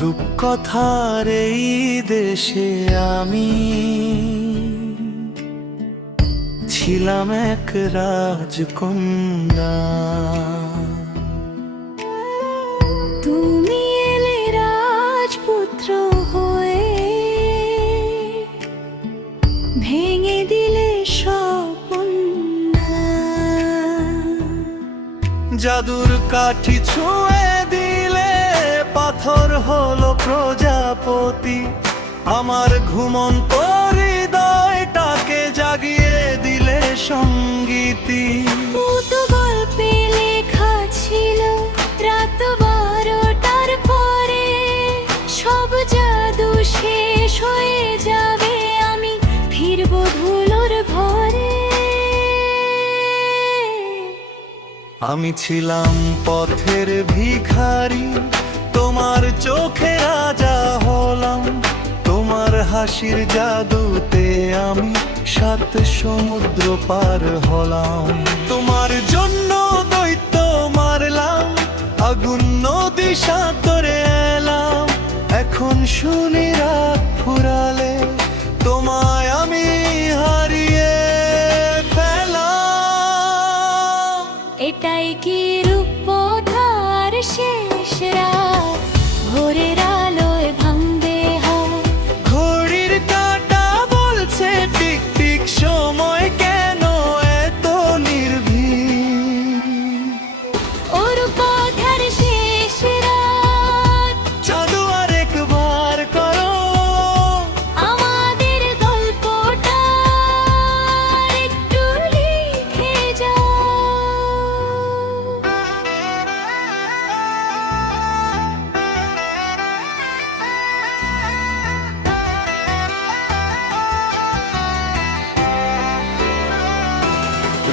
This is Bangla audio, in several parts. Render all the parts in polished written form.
রূপকথার এই দেশে আমি ছিলাম এক রাজকন্যা। তুমি এলে রাজপুত্র হয়ে, ভেঙে দিলে স্বপ্ন। জাদুর কাঠি ছুঁয়ে দিলে পাথর হলো প্রজাপতি, আমার ঘুমন্ত হৃদয়টাকে জাগিয়ে দিলে সঙ্গীতি। ভূত গল্পে লেখা ছিল রাত 12টার পরে সব জাদু শেষ হয়ে যাবে, আমি ফিরবো ধুলোর ঘরে। আমি ছিলাম পথের ভিখারি, তোমার চোখে রাজা হলাম। তোমার হাসির জাদুতে আমি 7 সমুদ্র পার হলাম। তোমার জন্য দৈত্য মারলাম, আগুন নদী সাঁতরে এলাম। এখন শুনি রাত ফুরালে তোমায় আমি হারিয়ে ফেলাম। এটাই কি রূপকথার শেষ রাত, ভোরের আলোয় ভাঙবে হাত। ঘড়ির কাঁটা বলছে টিক টিক, সময় কেন এত নির্ভীক। ও রূপকথার শেষ রাত, জাদু আরেকবার করো, আমাদের গল্পটা একটু লিখে যাও।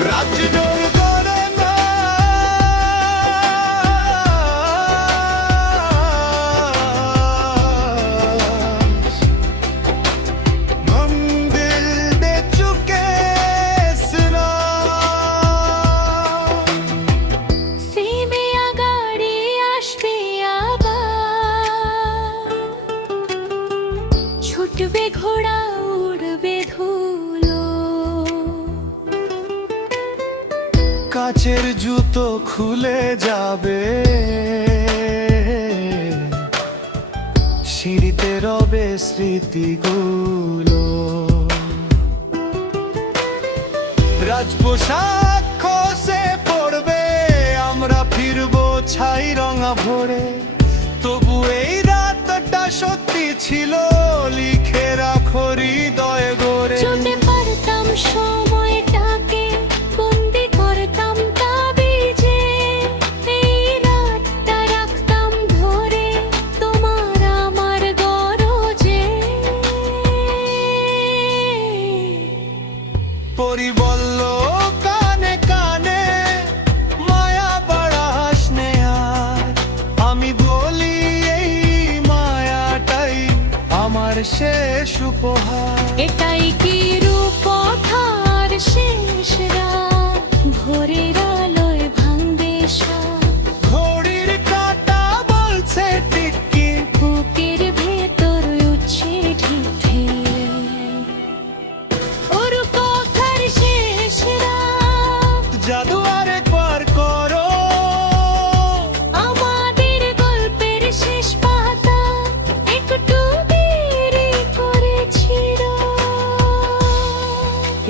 রাজ্য জয় করে না हम दिल दे चुके सुना। সিমে গাড়ি আসবে আবার, ছুটবে ঘোড়া উড়বে ধুলো। কাচের জুতো খুলে যাবে, সিঁড়িতে রবে স্মৃতিগুলো। রাজপোশাক খসে পড়বে, আমরা ফিরবো ছাই রঙা ভোরে। তবু এই রাতটা সত্যি ছিল, লিখে রাখো হৃদয়ে গড়ে। চলতে পারতাম সময়টাকে, বন্দি করতাম তাবিজে। এই রাতটা রাখতাম ধরে, তোমার আমার গরজে। পরি বলল কানে কানে, মায়া বাড়াস নে আর। আমি বলি এই মায়াটাই আমার শেষ উপহার। এটাই কি রূপকথার শেষ রাত, ভোরের আলোয় ভাঙবে সাত। ঘড়ির কাঁটা বলছে টিকি, বুকের ভেতর উঠছে ঢিঠে। ওর কথার শেষ রাত, জাদু আরেকবার করো, আমাদের গল্পের শেষ পাতা একটু দেরি করেছিল।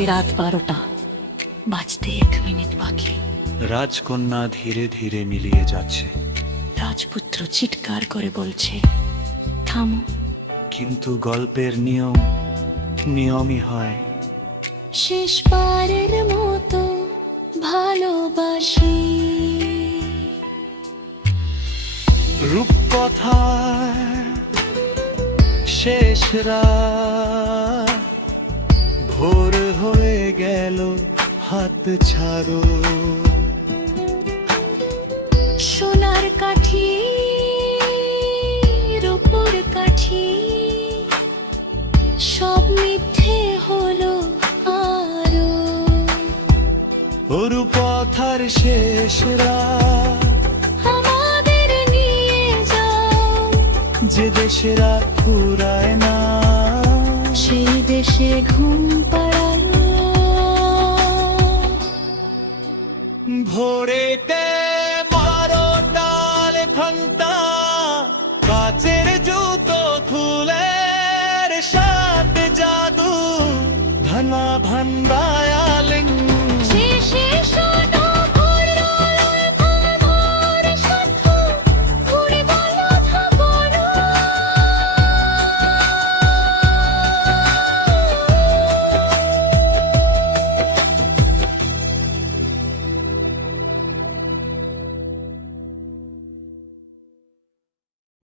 রাত 12টা বাজতে 1 মিনিট বাকি। রাজকন্যা ধীরে ধীরে মিলিয়ে যাচ্ছে, রাজপুত্র চিৎকার করে বলছে, থামো। কিন্তু গল্পের নিয়মই হয়। শেষবারের মতো ভালোবাসি। রূপকথার শেষ রাত, ভোর হয়ে গেল হাত ছাড়ো। সোনার কাঠি, রূপোর কাঠি, সব মিথ্যে হলো আরো। রূপকথার শেষ রাত, আমাদের নিয়ে যাও যে দেশে রাত ফুরায় না, সেই দেশে ঘুম পাড়ায় ভোরেতে